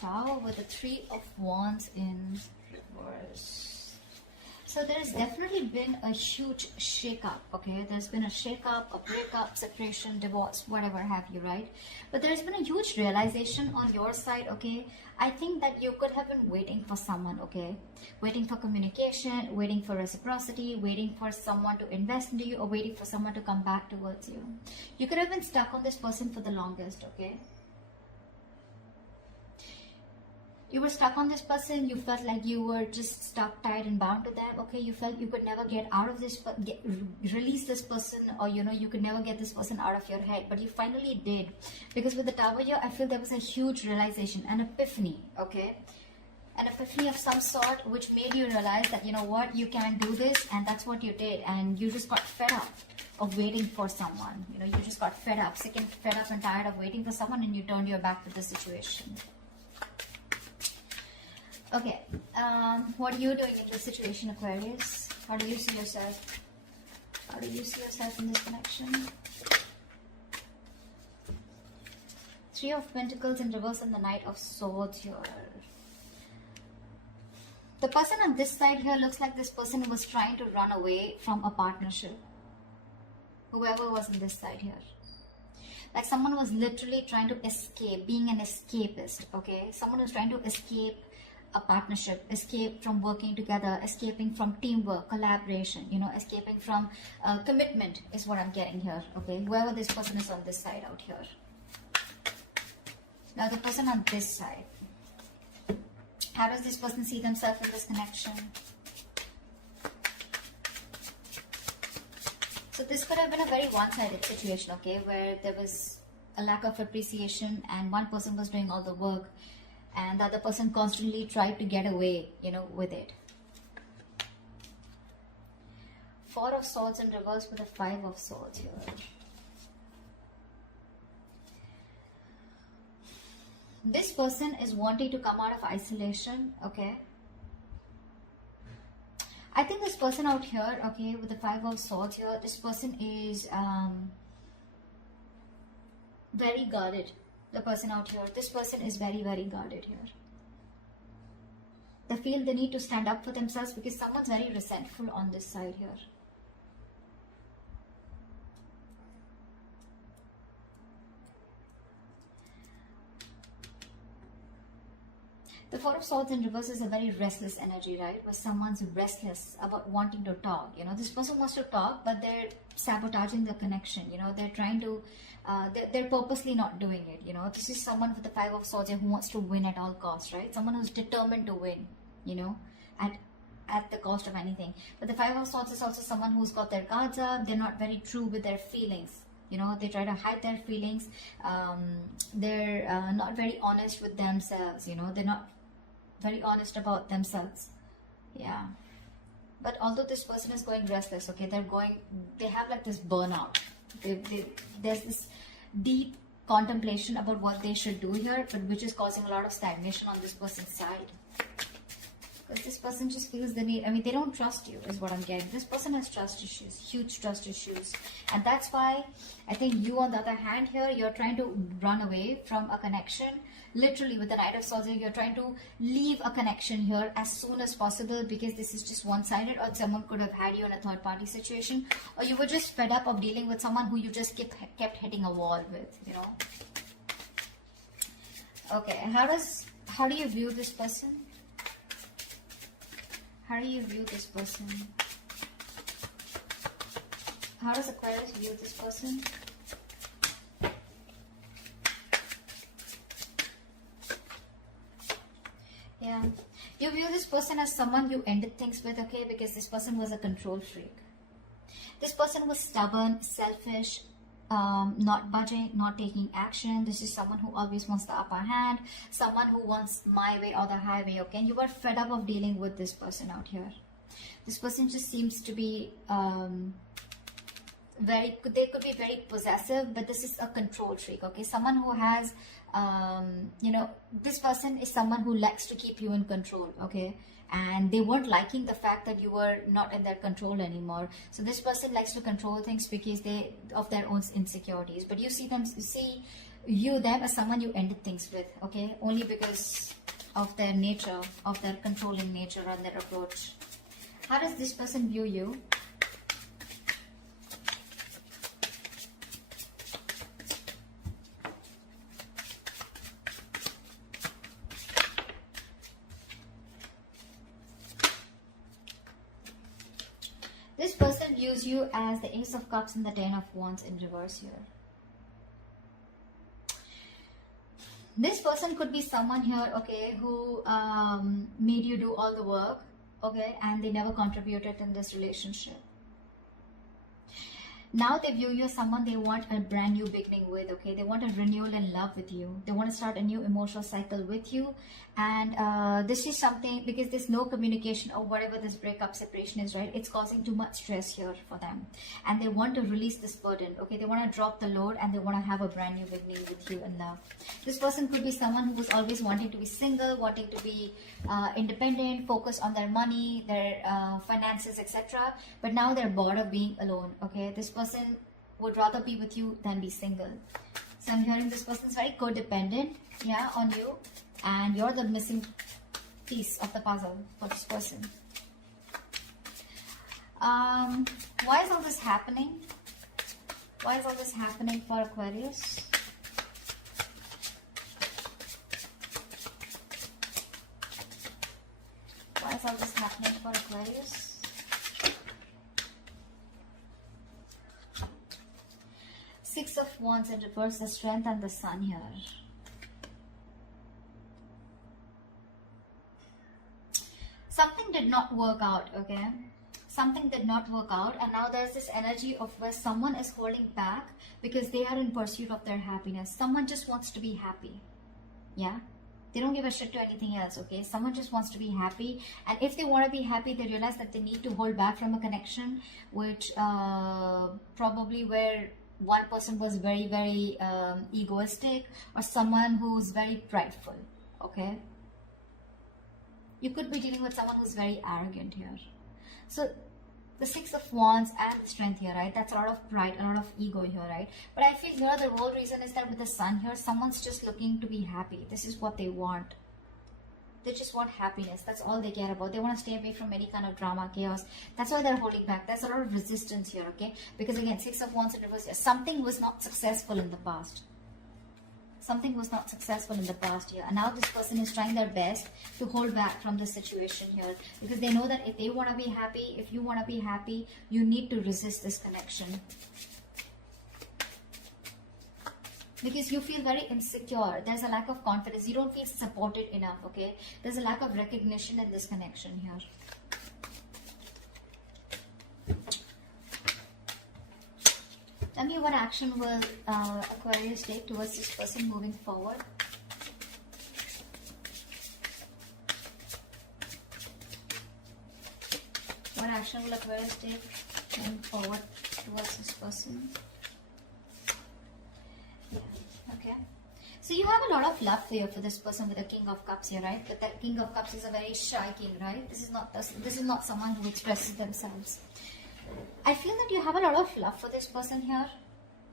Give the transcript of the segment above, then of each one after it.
tower with the 3 of Wands in reverse. So there has definitely been a huge shake-up, okay? There's been a shake-up, a breakup, separation, divorce, whatever have you, right? But there's been a huge realization on your side, okay? I think that you could have been waiting for someone, okay? Waiting for communication, waiting for reciprocity, waiting for someone to invest into you, or waiting for someone to come back towards you. You could have been stuck on this person for the longest, okay? You were stuck on this person, you felt like you were just stuck, tied and bound to them, okay? You felt you could never get out of this, release this person, or you know, you could never get this person out of your head, but you finally did. Because with the tower here, I feel there was a huge realization, an epiphany, okay? An epiphany of some sort, which made you realize that, you know what, you can do this, and that's what you did, and you just got fed up of waiting for someone. You know, you just got fed up, sick and fed up and tired of waiting for someone, and you turned your back to the situation. Okay, what are you doing in this situation, Aquarius? How do you see yourself? How do you see yourself in this connection? 3 of Pentacles in reverse and the Knight of Swords here. The person on this side here looks like this person was trying to run away from a partnership. Whoever was on this side here. Like someone was literally trying to escape, being an escapist, okay? Someone was trying to escape a partnership, escape from working together, escaping from teamwork, collaboration, you know, escaping from commitment is what I'm getting here, okay? Whoever this person is on this side out here. Now the person on this side, how does this person see themselves in this connection? So this could have been a very one-sided situation, okay, where there was a lack of appreciation and one person was doing all the work and the other person constantly tried to get away, you know, with it. 4 of Swords in reverse with a 5 of Swords here. This person is wanting to come out of isolation, okay? I think this person out here, okay, with the 5 of Swords here, this person is very guarded. The person out here, this person is very, very guarded here. They feel the need to stand up for themselves because someone's very resentful on this side here. The 4 of Swords in reverse is a very restless energy, right? Where someone's restless about wanting to talk. You know, this person wants to talk, but they're sabotaging the connection. You know, they're trying to, they're purposely not doing it. You know, this is someone with the 5 of Swords who wants to win at all costs, right? Someone who's determined to win, you know, at the cost of anything. But the 5 of Swords is also someone who's got their guards up. They're not very true with their feelings. You know, they try to hide their feelings. They're not very honest with themselves. You know, they're not very honest about themselves. Yeah. But although this person is going restless, okay, they have like this burnout. There's this deep contemplation about what they should do here, but which is causing a lot of stagnation on this person's side. Because this person just feels the need. I mean, they don't trust you is what I'm getting. This person has trust issues, huge trust issues. And that's why I think you, on the other hand here, you're trying to run away from a connection. Literally, with the Knight of Swords, you're trying to leave a connection here as soon as possible because this is just one-sided, or someone could have had you in a third-party situation, or you were just fed up of dealing with someone who you just kept hitting a wall with, you know. Okay, how do you view this person? How do you view this person? How does Aquarius view this person? Yeah, you view this person as someone you ended things with, okay, because this person was a control freak. This person was stubborn, selfish, not budging, not taking action. This is someone who always wants the upper hand, someone who wants my way or the highway, okay? And you are fed up of dealing with this person out here. This person just seems to be they could be very possessive, but this is a control freak, okay? Someone who has you know, this person is someone who likes to keep you in control, okay? And they weren't liking the fact that you were not in their control anymore. So this person likes to control things because of their own insecurities. But you see view them as someone you ended things with, okay? Only because of their nature, of their controlling nature and their approach. How does this person view you? This person views you as the Ace of Cups and the Ten of Wands in reverse here. This person could be someone here, okay, who made you do all the work, okay, and they never contributed in this relationship. Now they view you as someone they want a brand new beginning with, okay? They want a renewal in love with you. They want to start a new emotional cycle with you. And this is something, because there's no communication or whatever this breakup separation is, right? It's causing too much stress here for them. And they want to release this burden, okay? They want to drop the load and they want to have a brand new beginning with you in love. This person could be someone who was always wanting to be single, wanting to be independent, focus on their money, their finances, etc. But now they're bored of being alone, okay? This person would rather be with you than be single. So I'm hearing this person is very codependent, yeah, on you, and you're the missing piece of the puzzle for this person. Why is all this happening? Why is all this happening for Aquarius? Why is all this happening for Aquarius? Six of Wands in reverse, the Strength and the Sun here. Something did not work out, okay? Something did not work out, and now there's this energy of where someone is holding back because they are in pursuit of their happiness. Someone just wants to be happy, yeah? They don't give a shit to anything else, okay? Someone just wants to be happy, and if they want to be happy, they realize that they need to hold back from a connection, which probably where one person was very, very egoistic, or someone who's very prideful, okay? You could be dealing with someone who's very arrogant here. So the Six of Wands and the Strength here, right? That's a lot of pride, a lot of ego here, right? But I feel here the whole reason is that with the Sun here, someone's just looking to be happy. This is what they want. They just want happiness. That's all they care about. They want to stay away from any kind of drama, chaos. That's why they're holding back. There's a lot of resistance here, okay? Because again, Six of Wands in reverse here. Something was not successful in the past. Something was not successful in the past here. And now this person is trying their best to hold back from the situation here. Because they know that if they want to be happy, if you want to be happy, you need to resist this connection. Because you feel very insecure. There's a lack of confidence. You don't feel supported enough, okay? There's a lack of recognition in this connection here. Tell me what action will Aquarius take towards this person moving forward. What action will Aquarius take moving forward towards this person? Yeah, okay. So you have a lot of love here for this person with the King of Cups here, right? But that King of Cups is a very shy king, right? This is not someone who expresses themselves. I feel that you have a lot of love for this person here,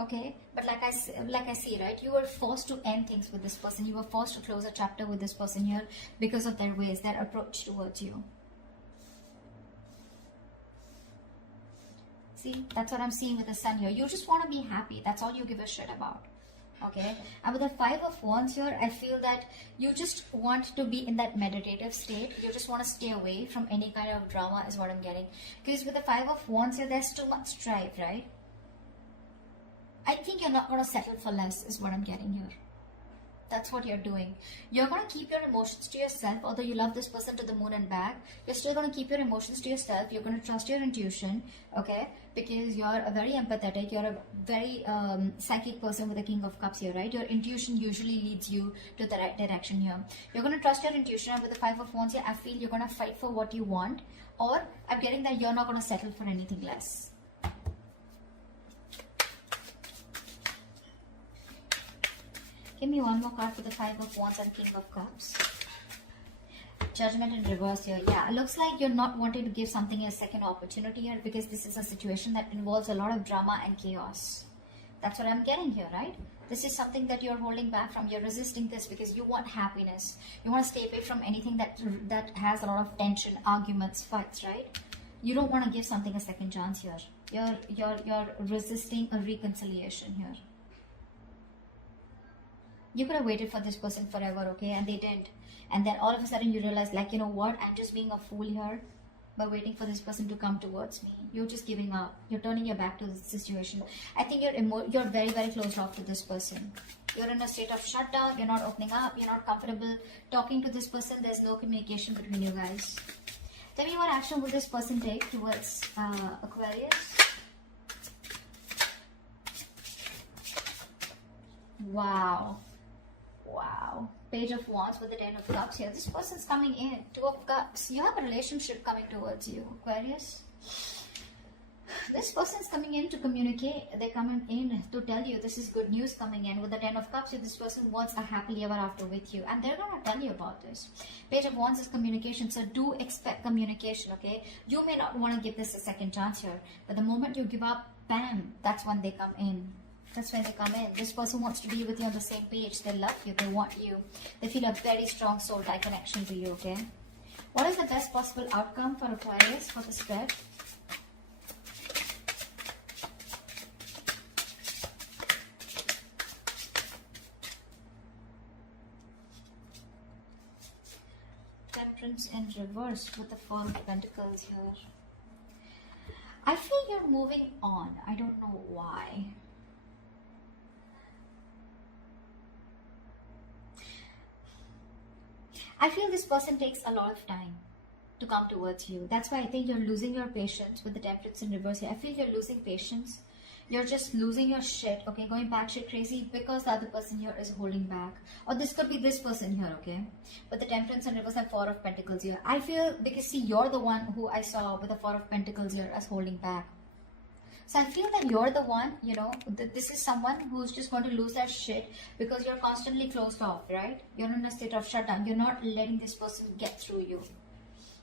okay? But like I see, right? You were forced to end things with this person. You were forced to close a chapter with this person here because of their ways, their approach towards you. See, that's what I'm seeing with the Sun here. You just want to be happy. That's all you give a shit about. Okay, and with the Five of Wands here, I feel that you just want to be in that meditative state. You just want to stay away from any kind of drama is what I'm getting. Because with the Five of Wands here, there's too much strife, right? I think you're not going to settle for less is what I'm getting here. That's what you're doing. You're going to keep your emotions to yourself. Although you love this person to the moon and back, you're still going to keep your emotions to yourself. You're going to trust your intuition, okay? Because you're a very empathetic, you're a very psychic person with the King of Cups here, right? Your intuition usually leads you to the right direction here. You're going to trust your intuition, and with the Five of Wands here, I feel you're going to fight for what you want, or I'm getting that you're not going to settle for anything less. Give me one more card for the Five of Wands and King of Cups. Judgment in reverse here. Yeah, it looks like you're not wanting to give something a second opportunity here because this is a situation that involves a lot of drama and chaos. That's what I'm getting here, right? This is something that you're holding back from. You're resisting this because you want happiness. You want to stay away from anything that has a lot of tension, arguments, fights, right? You don't want to give something a second chance here. You're resisting a reconciliation here. You could have waited for this person forever, okay? And they didn't. And then all of a sudden you realize, like, you know what? I'm just being a fool here by waiting for this person to come towards me. You're just giving up. You're turning your back to the situation. I think you're very, very closed off to this person. You're in a state of shutdown. You're not opening up. You're not comfortable talking to this person. There's no communication between you guys. Tell me, what action will this person take towards Aquarius? Wow. Wow. Page of Wands with the 10 of Cups here. This person's coming in. 2 of Cups. You have a relationship coming towards you, Aquarius. This person's coming in to communicate. They're coming in to tell you this is good news coming in. With the 10 of Cups, this person wants a happily ever after with you. And they're going to tell you about this. Page of Wands is communication. So do expect communication, okay? You may not want to give this a second chance here. But the moment you give up, bam, that's when they come in. That's when they come in. This person wants to be with you on the same page. They love you. They want you. They feel a very strong soul tie connection to you, okay? What is the best possible outcome for Aquarius for the spread? Temperance in reverse with the 4 of Pentacles here. I feel you're moving on. I don't know why. I feel this person takes a lot of time to come towards you. That's why I think you're losing your patience with the Temperance in reverse here. I feel you're losing patience. You're just losing your shit, okay? Going back shit crazy because the other person here is holding back. Or this could be this person here, okay? But the Temperance in reverse and 4 of Pentacles here. I feel, because see, you're the one who I saw with the 4 of Pentacles here as holding back. So I feel that you're the one, you know, this is someone who's just going to lose their shit because you're constantly closed off, right? You're in a state of shutdown. You're not letting this person get through you.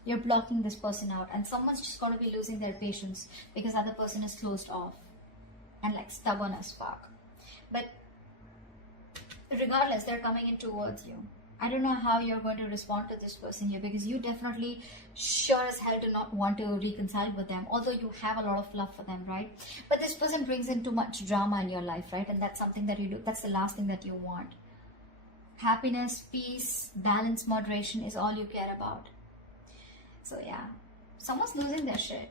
You're blocking this person out. And someone's just going to be losing their patience because the other person is closed off and like stubborn as fuck. But regardless, they're coming in towards you. I don't know how you're going to respond to this person here because you definitely sure as hell do not want to reconcile with them, although you have a lot of love for them, right? But this person brings in too much drama in your life, right? And that's something that you do. That's the last thing that you want. Happiness, peace, balance, moderation is all you care about. So yeah, someone's losing their shit.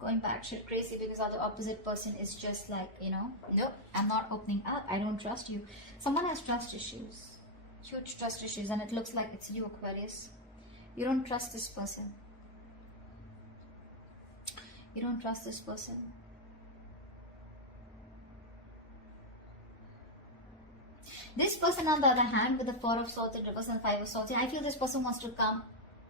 Going back shit crazy because the opposite person is just like, you know, nope, I'm not opening up. I don't trust you. Someone has trust issues. Huge trust issues, and it looks like it's you, Aquarius. You don't trust this person. You don't trust this person. This person, on the other hand, with the 4 of Swords in reverse and 5 of Swords, I feel this person wants to come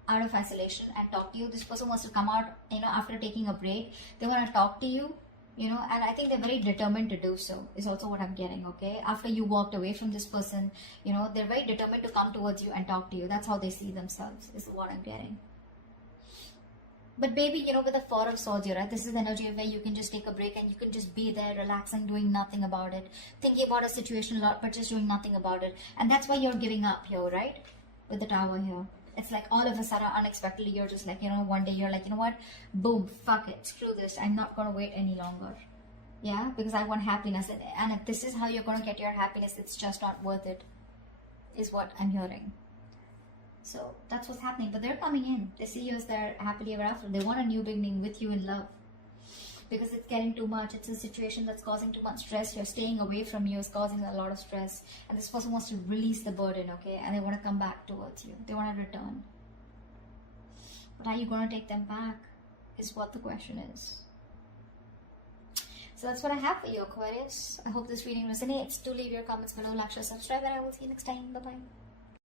out of isolation and talk to you. This person wants to come out, you know, after taking a break. They want to talk to you. You know, and I think they're very determined to do so, is also what I'm getting, okay? After you walked away from this person, you know, they're very determined to come towards you and talk to you. That's how they see themselves, is what I'm getting. But baby, you know, with the 4 of Swords here, right? This is the energy where you can just take a break and you can just be there, relaxing, doing nothing about it. Thinking about a situation a lot, but just doing nothing about it. And that's why you're giving up here, right? With the Tower here. It's like all of a sudden, unexpectedly, you're just like, you know, one day you're like, you know what? Boom, fuck it, screw this. I'm not going to wait any longer. Yeah, because I want happiness. And if this is how you're going to get your happiness, it's just not worth it, is what I'm hearing. So that's what's happening. But they're coming in. They see you as their happily ever after. They want a new beginning with you in love. Because it's getting too much. It's a situation that's causing too much stress. You're staying away from you is causing a lot of stress. And this person wants to release the burden, okay? And they want to come back towards you. They want to return. But are you going to take them back? Is what the question is. So that's what I have for you, Aquarius. I hope this reading resonates. Do leave your comments below, like, share, subscribe, and I will see you next time. Bye-bye.